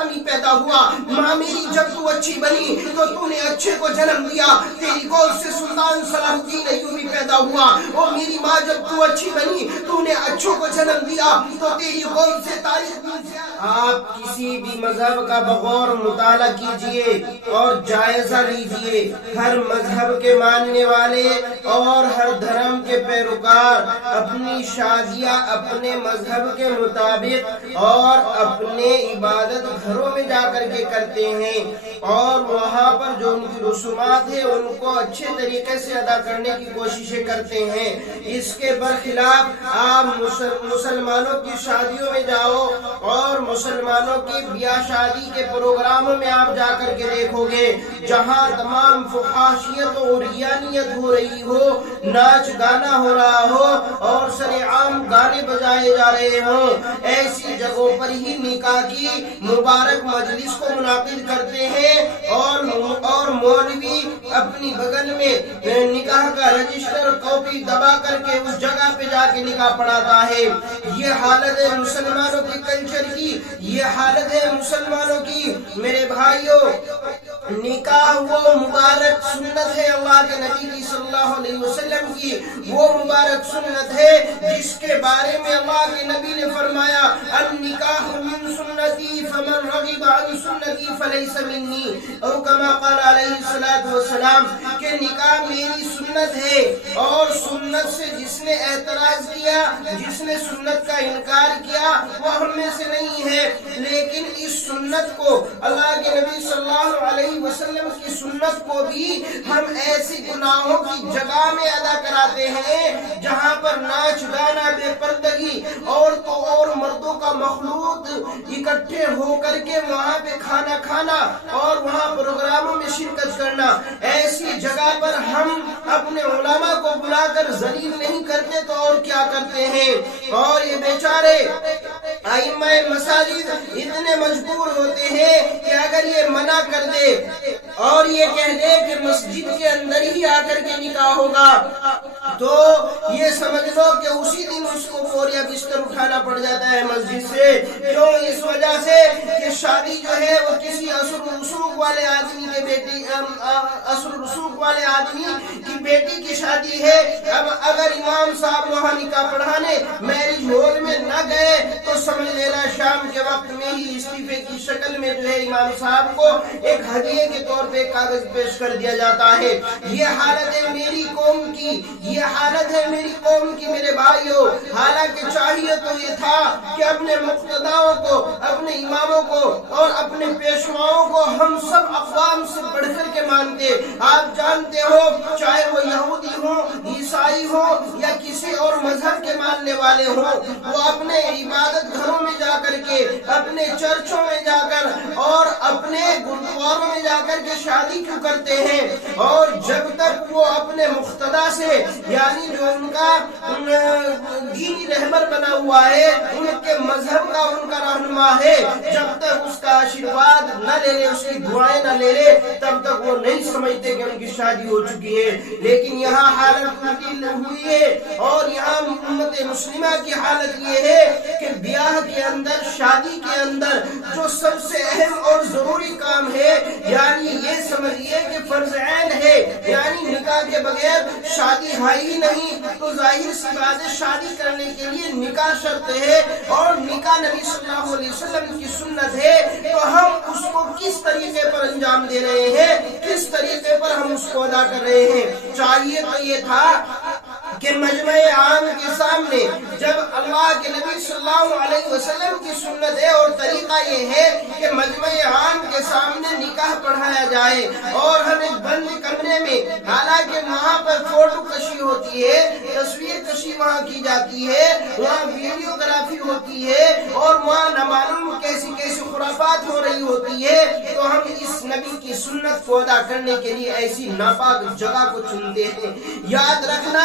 فلامی پیدا ہوا، ماں میری جب تو اچھی بنی تو تو نے اچھے کو جنم دیا، تیری گود سے سلطان صلاح الدین ایوبی پیدا ہوا، اور میری ماں جب تو اچھی بنی تو نے اچھوں کو جنم دیا تو تیری گود سے تاریخ۔ آپ کسی بھی مذہب کا بغور مطالعہ کیجئے اور جائزہ لیجئے، ہر مذہب کے ماننے والے اور ہر دھرم کے پیروکار اپنی شادیاں اپنے مذہب کے مطابق اور اپنے عبادت گھروں میں جا کر کے کرتے ہیں، اور وہاں پر جو ان کی رسومات ہیں ان کو اچھے طریقے سے ادا کرنے کی کوششیں کرتے ہیں۔ اس کے برخلاف آپ مسلمانوں کی شادیوں میں جاؤ اور مسلمانوں کی بیاہ شادی کے پروگراموں میں آپ جا کر کے دیکھو گے جہاں تمام فحاشیت اور عریانیت ہو رہی ہو، ناچ گانا ہو رہا ہو اور سر عام گانے بجائے جا رہے ہوں، ایسی جگہوں پر ہی نکاح کی مبارک مجلس کو منعقد کرتے ہیں اور مولوی اپنی بغل میں نکاح کا رجسٹر کاپی دبا کر کے اس جگہ پہ جا کے نکاح پڑھاتا ہے۔ یہ حالت ہے مسلمانوں کے کلچر کی، یہ حالت ہے مسلمانوں کی۔ میرے بھائیوں، نکاح وہ مبارک سنت ہے اللہ کے نبی کی صلی اللہ علیہ وسلم کی، وہ مبارک سنت ہے جس کے بارے میں اللہ کے نبی نے فرمایا النکاح من سنتی فمن رغب عن سنتی فلیس منی، او کما قال علیہ الصلوۃ والسلام کہ نکاح میری سنت ہے، اور سنت سے جس نے اعتراض کیا، جس نے سنت کا انکار کیا وہ ہم میں سے نہیں ہے۔ لیکن اس سنت کو اللہ کے نبی صلی اللہ علیہ وسلم کی سنت کو بھی ہم ایسی گناہوں کی جگہ میں ادا کراتے ہیں جہاں پر ناچ گانا، بے پردگی، عورتوں اور مردوں کا مخلوط اکٹھے ہو کر کے وہاں پہ کھانا کھانا اور وہاں پروگراموں میں شرکت کرنا، ایسی جگہ پر ہم اپنے علماء کو بلا کر ذلیل نہیں کرتے تو اور کیا کرتے ہیں؟ اور یہ بیچارے ائمہ مساجد اتنے مجبور ہوتے ہیں کہ اگر یہ منع کر دے اور یہ کہہ دے کہ مسجد کے اندر ہی آ کر کے نکاح ہوگا تو یہ سمجھ لو کہ اسی دن اس کو بوریا بستر اٹھانا پڑ جاتا ہے مسجد سے۔ کیوں؟ اس وجہ سے کہ شادی جو ہے وہ کسی اثر رسوخ والے آدمی کے بیٹی اثر رسوخ والے آدمی کی بیٹی کی شادی ہے۔ اب اگر امام صاحب وہاں نکاح پڑھانے میرج ہال میں نہ گئے تو سمجھ لینا شام کے وقت میں ہی استعفے کی شکل میں جو ہے امام صاحب کو ایک ہدیے کے طور پہ کاغذ پیش کر دیا جاتا ہے۔ یہ حالت ہے میری قوم کی، یہ حالت ہے میری قوم کی میرے بھائیوں۔ حالانکہ چاہیے تو یہ تھا کہ اپنے مقتداؤں کو، اپنے اماموں کو اور اپنے پیشواؤں کو ہم سب اقوام سے بڑھ کر کے مانتے۔ آپ جانتے ہو چاہے وہ یہودی ہوں، عیسائی ہوں یا کسی اور مذہب کے ماننے والے ہوں، وہ اپنے عبادت گھروں میں جا کر کے، اپنے چرچوں میں جا کر اور اپنے گرودواروں میں جا کر کے شادی کیوں کرتے ہیں؟ اور جب تک وہ اپنے مقتدا سے، یعنی جو ان کا دینی رہبر بنا ہوا ہے، ان کے مذہب کا ان کا رہنما ہے، جب تک اس کا آشیرواد نہ لے لے، اس کی دعائیں نہ لے لے، تب تک وہ نہیں سمجھتے کہ ان کی شادی ہو چکی ہے۔ لیکن یہاں حالت تبدیل ہوئی ہے، اور یہاں امت مسلمہ کی حالت یہ ہے کہ بیاہ کے اندر، شادی کے اندر جو سب سے اہم اور ضروری کام ہے، یعنی یہ سمجھیے کہ فرض عین ہے، یعنی نکاح کے بغیر شادی ہے ہی نہیں، تو ظاہر سی بات ہے شادی کرنے کے لیے نکاح شرط ہے، اور نکاح نبی صلی اللہ علیہ وسلم کی سنت ہے، تو ہم اس کو کس طریقے پر انجام دے رہے ہیں، کس طریقے پر ہم اس کو ادا کر رہے ہیں؟ چاہیے تو یہ تھا کہ مجمع عام کے سامنے جب اللہ کے نبی صلی اللہ علیہ وسلم کی سنت ہے اور طریقہ یہ ہے کہ مجمع عام کے سامنے نکاح پڑھایا جائے اور ہم ایک بند کمرے میں، حالانکہ وہاں پر فوٹو کشی ہوتی ہے، تصویر کشی وہاں کی جاتی ہے، وہاں ویڈیوگرافی ہوتی ہے اور وہاں نہ معلوم کیسی کیسی خرافات ہو رہی ہوتی ہے، تو ہم اس نبی کی سنت کو ادا کرنے کے لیے ایسی ناپاک جگہ کو چنتے ہیں۔ یاد رکھنا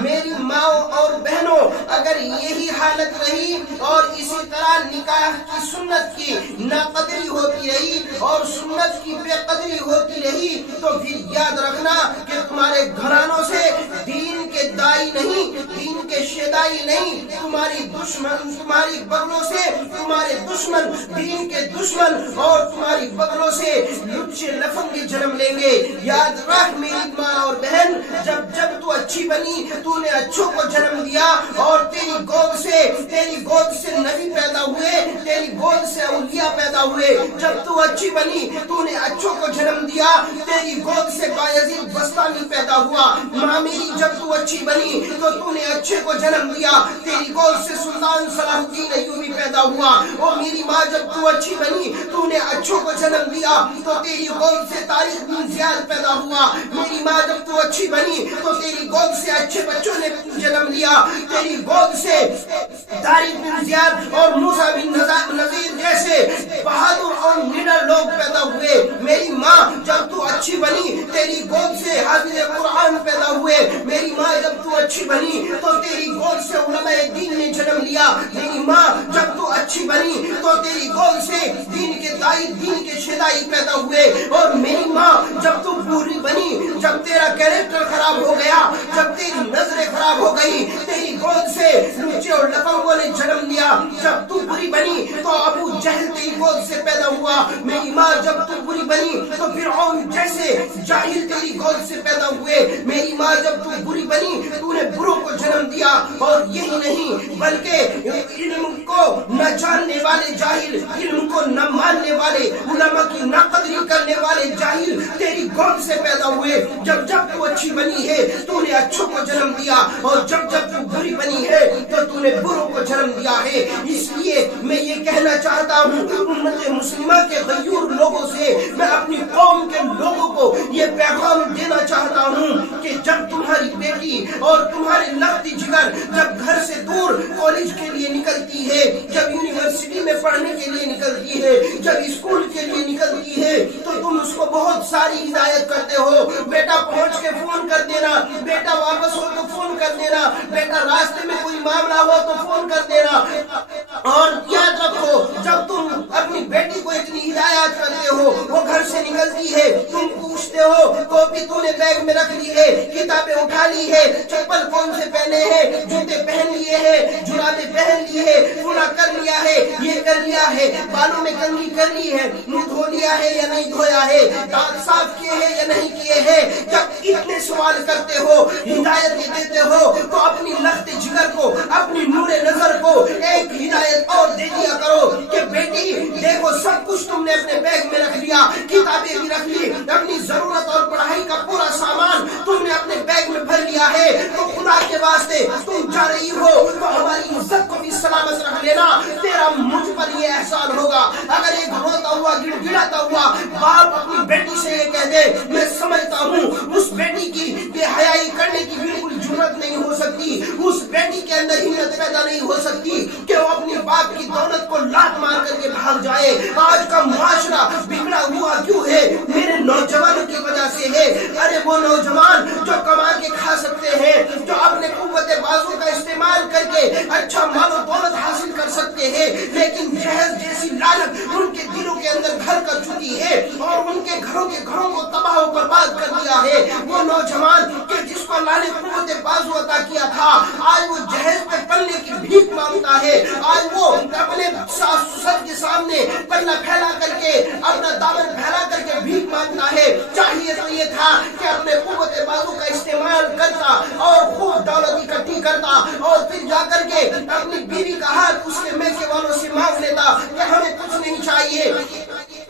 میری ماں اور بہنوں، اگر یہی حالت رہی اور اسی طرح نکاح کی سنت کی ناقدری ہوتی رہی اور سنت کی بے قدری ہوتی رہی، تو پھر یاد رکھنا کہ تمہارے گھرانوں سے دین کے کے دائی نہیں، دین کے شیدائی نہیں، تمہاری دشمن تمہاری بغلوں سے تمہارے دشمن، دین کے دشمن اور تمہاری بغلوں سے لچے لفنگے جنم لیں گے۔ یاد رکھ میری ماں اور بہن، جب تو اچھی بنی تو نے اچھوں کو جنم دیا، اور تیری گود سے نبی پیدا ہوئے، تیری گود سے اولیاء پیدا ہوئے۔ جب تو اچھی بنی تو نے اچھوں کو جنم دیا، تیری گود سے بایزید بستانی پیدا ہوا۔ ماں میری جب تو اچھی بنی تو نے اچھے کو جنم دیا، تیری گود سے سلطان صلاح الدین ایوبی پیدا ہوا۔ اور میری ماں جب تو اچھی بنی تو نے اچھوں کو جنم دیا، تو تیری گود سے طارق بن زیاد پیدا ہوا۔ میری ماں جب تو اچھی بنی تو تیری گود سے اچھے بچوں نے جنم لیا، تیری گود سے طارق بن زیاد اور موسیٰ بن نذیر جیسے بہادر اور نڈر لوگ پیدا ہوئے۔ میری ماں جب تو اچھی بنی تیری گود سے حافظ قرآن پیدا ہوئے۔ میری ماں جب تو اچھی بنی تو تیری گود سے علماء دین نے جنم لیا۔ میری ماں جب تو اچھی بنی تو تیری گود سے دین کے دائی، دین کے شیدائی پیدا ہوئے۔ اور میری ماں جب تو بری بنی، جب تیرا کیریکٹر خراب ہو گیا، جب تیری نظریں خراب ہو گئی، تیری گود سے لچے اور لفنگوں نے جنم لیا۔ جب تو بری بنی تو ابو جہل تیری گود سے پیدا ہوا۔ میری ماں جب تو بری بنی تو فرعون جیسے جاہل تیری گود سے پیدا ہوئے۔ میری ماں جب تو بری بنی تو نے بروں کو جنم دیا۔ اور یہی نہیں بلکہ علم کو نہ جاننے والے جاہل، علم کو نہ ماننے والے، علماء کی ناقدری کرنے والے جاہل تیری گود سے پیدا ہوئے۔ جب تو اچھی بنی ہے تو نے اچھوں کو جنم دیا، اور جب تو بری بنی ہے تو نے بروں کو جنم دیا ہے۔ اس لیے میں یہ کہنا چاہتا ہوں امت مسلمہ کے غیور لوگوں سے، میں اپنی قوم کے لوگوں کو یہ پیغام دینا چاہتا ہوں کہ جب تمہاری بیٹی اور تمہارے لختی جگر جب گھر سے دور کالج کے لیے نکلتی ہے، جب یونیورسٹی میں پڑھنے کے لیے نکلتی ہے، جب اسکول کے لیے نکلتی ہے، تو تم اس کو بہت ساری ہدایت کرتے ہو، بیٹا پہنچ کے فون کر دینا، بیٹا واپس ہو تو فون کر دینا، بیٹا راستے میں کوئی معاملہ ہو تو فون کر دینا۔ اور یاد رکھو جب تم اپنی بیٹی کو اتنی ہدایات کرتے ہو، وہ گھر سے نکلتی ہے، تم پوچھتے ہو کاپی تو نے بیگ میں رکھ لی ہے، کتابیں اٹھا لی ہے، چپل کون سے پہنے ہیں، جوتے پہن لیے ہیں، جرابیں پہن لی ہے، پورا کر لیا ہے، یہ کر لیا ہے، بالوں میں کنگھی کر لی ہے، منہ دھو لیا ہے یا نہیں دھویا ہے، دانت صاف کیے ہیں یا نہیں کیے ہیں۔ جب اتنے سوال کرتے ہو، ہدایت دیتے ہو، تو اپنی لخت جگر کو، اپنی نور نظر کو ایک ہدایت اور دے دیا کرو کہ بیٹی دیکھو سب کچھ تم نے اپنے بیگ میں رکھ لیا، کتابیں بھی رکھ لی، اپنی ضرورت اور پڑھائی کا پورا سامان تم نے اپنے بیگ میں بھر لیا ہے، تو خدا کے واسطے تم جا رہی ہو تو ہماری عزت کو بھی سلامت رکھ لینا، تیرا مجھ پر یہ احسان ہوگا۔ اگر ایک روتا ہوا گڑ گڑاتا ہوا باپ اپنی بیٹی سے یہ کہہ دے، میں سمجھتا ہوں اس بیٹی کی بے حیائی کرنے کی بالکل جرات نہیں ہو سکتی، اس بیٹی کے اندر ہمت پیدا نہیں ہو سکتی کہ وہ اپنے باپ کی دولت کو لات مار کر کے بھاگ جائے۔ آج کا معاشرہ بگڑا ہوا کیوں ہے؟ میرے نوجوانوں کی وجہ سے ہے۔ ارے وہ نوجوان جو کما کے کھا سکتے ہیں، جو اپنے قوت بازو کا استعمال کر کے اچھا مال و دولت حاصل کر سکتے ہیں، لیکن جہیز جیسی لعنت ان کے دلوں کے اندر گھر کر چکی ہے اور ان کے گھروں کو تباہ و برباد کر دیا ہے۔ وہ نوجوان کہ جس کو اللہ نے قوت بازو عطا کیا تھا، آج وہ جہیز پہ پلنے کی بھیک مانگتا ہے، آج وہ اپنے ساس سسر کے سامنے پلہ پھیلا کر کے، اپنا دامن پھیلا کر کے بھیک مانگتا ہے۔ چاہیے تو یہ تھا کہ اپنے قوت بازو کا استعمال کرتا اور خوب دولت اکٹھی کرتا، اور پھر جا کر کے اپنی بیوی کا ہاتھ اس کے میکے والوں سے مانگ لیتا کہ ہمیں کچھ نہیں چاہیے۔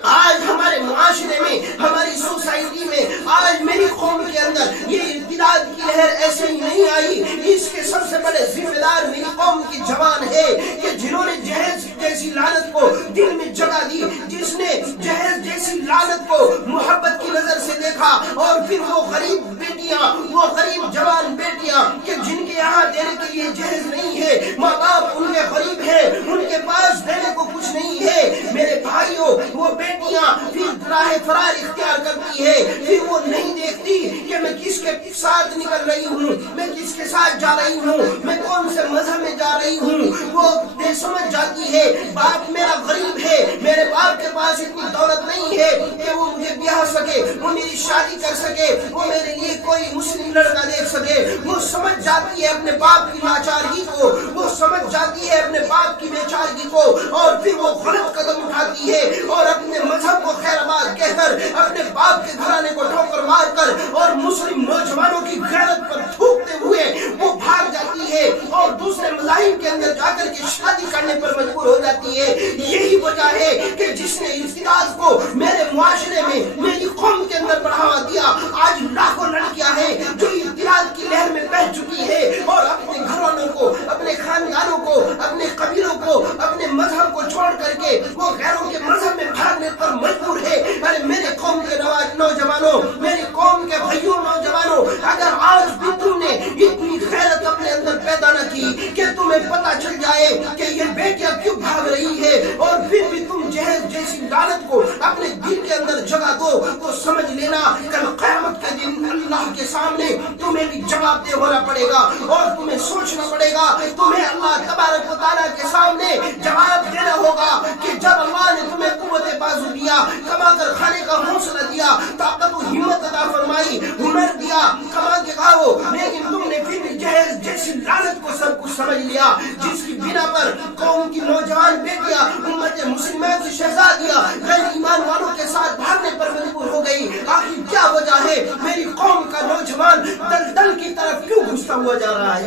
آج ہمارے معاشرے میں، ہماری سوسائٹی میں، آج میری قوم کے اندر یہ ارتداد کی لہر ایسے ہی نہیں آئی۔ اس کے سب سے بڑے ذمہ دار میری قوم کی جوان ہے کہ جنہوں نے جہیز جیسی لعنت کو دل میں جگہ دی، جس نے جہیز جیسی لعنت کو محبت کی نظر سے دیکھا، اور پھر وہ غریب بیٹیاں، وہ غریب جوان بیٹیاں کہ جن کے یہاں دینے کے لیے جہیز نہیں ہے، ماں باپ ان کے غریب ہیں، ان کے پاس دینے کو کچھ نہیں ہے، میرے بھائیوں وہ بیٹیاں پھر راہ فرار اختیار کرتی ہے، پھر وہ نہیں دیکھتی کہ میں کس کے ساتھ نکل رہی ہوں، میں کس کے ساتھ جا رہی ہوں، میں کون سے مذہب میں جا رہی ہوں۔ وہ بے سمجھ جاتی ہے، باپ میرا غریب ہے، میرے باپ کے پاس اتنی دولت نہیں ہے کہ وہ مجھے بیاہ سکے، وہ میری شادی کر سکے، وہ میرے لیے کوئی مسلم لڑکا دیکھ سکے۔ وہ سمجھ جاتی ہے اپنے باپ کی لاچارگی کو، وہ سمجھ جاتی ہے اپنے باپ کی بیچارگی کو، اور پھر وہ غلط قدم اٹھاتی ہے اور اپنے مذہب کو خیر آباد کہہ کر، اپنے باپ کے گھرانے کو ٹھوکر مار کر اور مسلم نوجوانوں کی غیرت پر تھوکتے ہوئے وہ بھاگ جاتی ہے اور دوسرے مذاہب کے اندر جا کر کے شادی کرنے پر مجبور ہو جاتی ہے۔ یہی وجہ ہے کہ جس نے ارتداد کو میرے معاشرے میں، میری قوم کے اندر بڑھاوا دیا، آج لاکھوں لڑکیاں ہیں جو ارتداد کی لہر میں بہہ چکی ہے اور اپنے گھرانوں کو، اپنے خاندانوں کو، اپنے قبیلوں کو، اپنے مذہب کو چھوڑ کر کے وہ غیروں کے مذہب میں بھاگنے پر مجبور ہے۔ ارے میرے قوم کے نوجوانوں، میری قوم کے بھائیوں نوجوانوں، اگر آج بھی تم نے اتنی غیرت اپنے اندر پیدا نہ کی کہ تمہیں پتہ چل جائے کہ یہ بیٹیاں کیوں بھاگ رہی ہے، اور پھر بھی تم جہیز جیسی لعنت کو اپنے دل کے اندر جگہ دو، تو سمجھ لینا کل قیامت کے دن اللہ کے سامنے تمہیں بھی جواب دہ ہونا پڑے گا، اور تمہیں سوچنا پڑے گا، تمہیں اللہ تبارک و تعالیٰ کے سامنے جواب دینا ہوگا کہ جب اللہ نے تمہیں قوت بازو دیا، کما کر کھانے کا حوصلہ دیا، طاقت و ہمت عطا فرمائی، ہنر دیا، کما کے کھاؤ، لیکن تم نے پھر بھی جہیز جیسی لعنت کو سب کچھ سمجھ لیا، جس کی بنا پر قوم کی نوجوان بیٹیاں، امت مسلمہ کی شہزادیاں غیر ایمان والوں کے ساتھ بھاگنے پر مجبور ہو گئی۔ آخر کیا وجہ ہے؟ میری قوم کا نوجوان دلدل کی طرف کیوں گھستا ہوا جا رہا ہے؟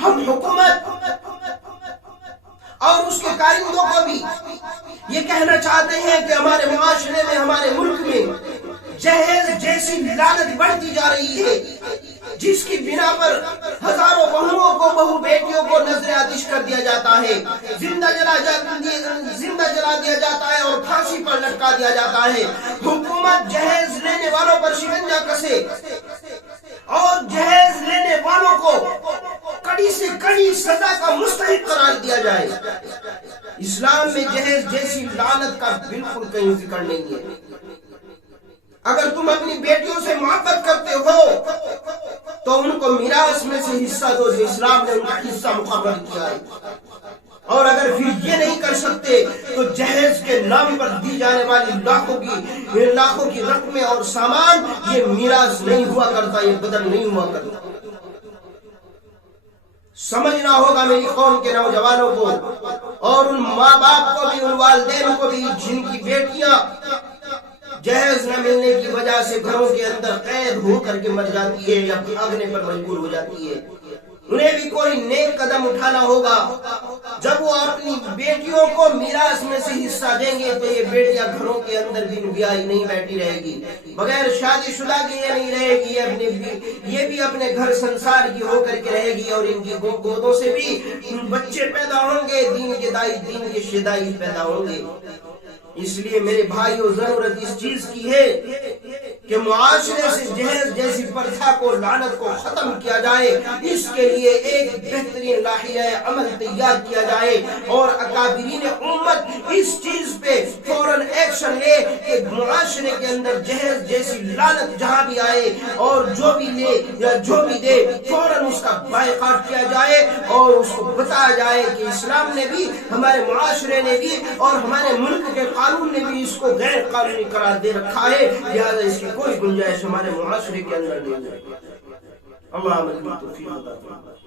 ہم حکومت اور اس کے کارندوں کو بھی یہ کہنا چاہتے ہیں کہ ہمارے معاشرے میں، ہمارے ملک میں جہیز جیسی لعنت بڑھتی جا رہی ہے، جس کی بنا پر ہزاروں بہوؤں کو، بہو بیٹیوں کو نظر آتش کر دیا جاتا ہے، زندہ جلا دیا جاتا ہے اور پھانسی پر لٹکا دیا جاتا ہے۔ حکومت جہیز لینے والوں پر شکنجا کسے اور جہیز لینے والوں کو کڑی سے کڑی سزا کا مستحق قرار دیا جائے۔ اسلام میں جہیز جیسی لعنت کا بالکل کہیں ذکر نہیں ہے۔ اگر تم اپنی بیٹیوں سے محبت کرتے ہو تو ان کو میراث میں سے حصہ دو جو اسلام نے ان کا حصہ مقرر کیا ہے، اور اگر پھر یہ نہیں کر سکتے تو جہیز کے نام پر دی جانے والی لاکھوں کی رقمیں اور سامان یہ میراث نہیں ہوا کرتا، یہ بدل نہیں ہوا کرتا۔ سمجھنا ہوگا میری قوم کے نوجوانوں کو اور ان ماں باپ کو بھی، ان والدین کو بھی جن کی بیٹیاں جہیز نہ ملنے کی وجہ سے گھروں کے اندر قید ہو کر کے مر جاتی ہے یا بھاگنے پر مجبور ہو جاتی ہے۔ انہیں بھی کوئی نیک قدم اٹھانا ہوگا۔ جب وہ اپنی بیٹیوں کو میراث میں سے حصہ دیں گے تو یہ بیٹیاں گھروں کے اندر بھی بیاہی نہیں بیٹھی رہے گی، بغیر شادی شدہ کی یہ نہیں رہے گی، یہ بھی اپنے گھر سنسار کی ہو کر کے رہے گی، اور ان کی گودوں سے بھی بچے پیدا ہوں گے، دین کے شدائی پیدا ہوں گے۔ اس لیے میرے بھائیوں، ضرورت اس چیز کی ہے کہ معاشرے سے جہیز جیسی پرتھا کو، لعنت کو ختم کیا جائے۔ اس کے لیے ایک بہترین لائحہ عمل تیار کیا جائے اور اکابرین امت اس چیز پہ فوراً ایکشن لے کہ معاشرے کے اندر جہیز جیسی لعنت جہاں بھی آئے اور جو بھی لے یا جو بھی دے فوراً اس کا بائیکاٹ کیا جائے اور اس کو بتایا جائے کہ اسلام نے بھی، ہمارے معاشرے نے بھی اور ہمارے ملک کے قانون نے بھی اس کو غیر قانونی قرار دے رکھا ہے، لہذا اس کی کوئی گنجائش ہمارے معاشرے کے اندر نہیں ہے۔ اللہ علیہ وسلم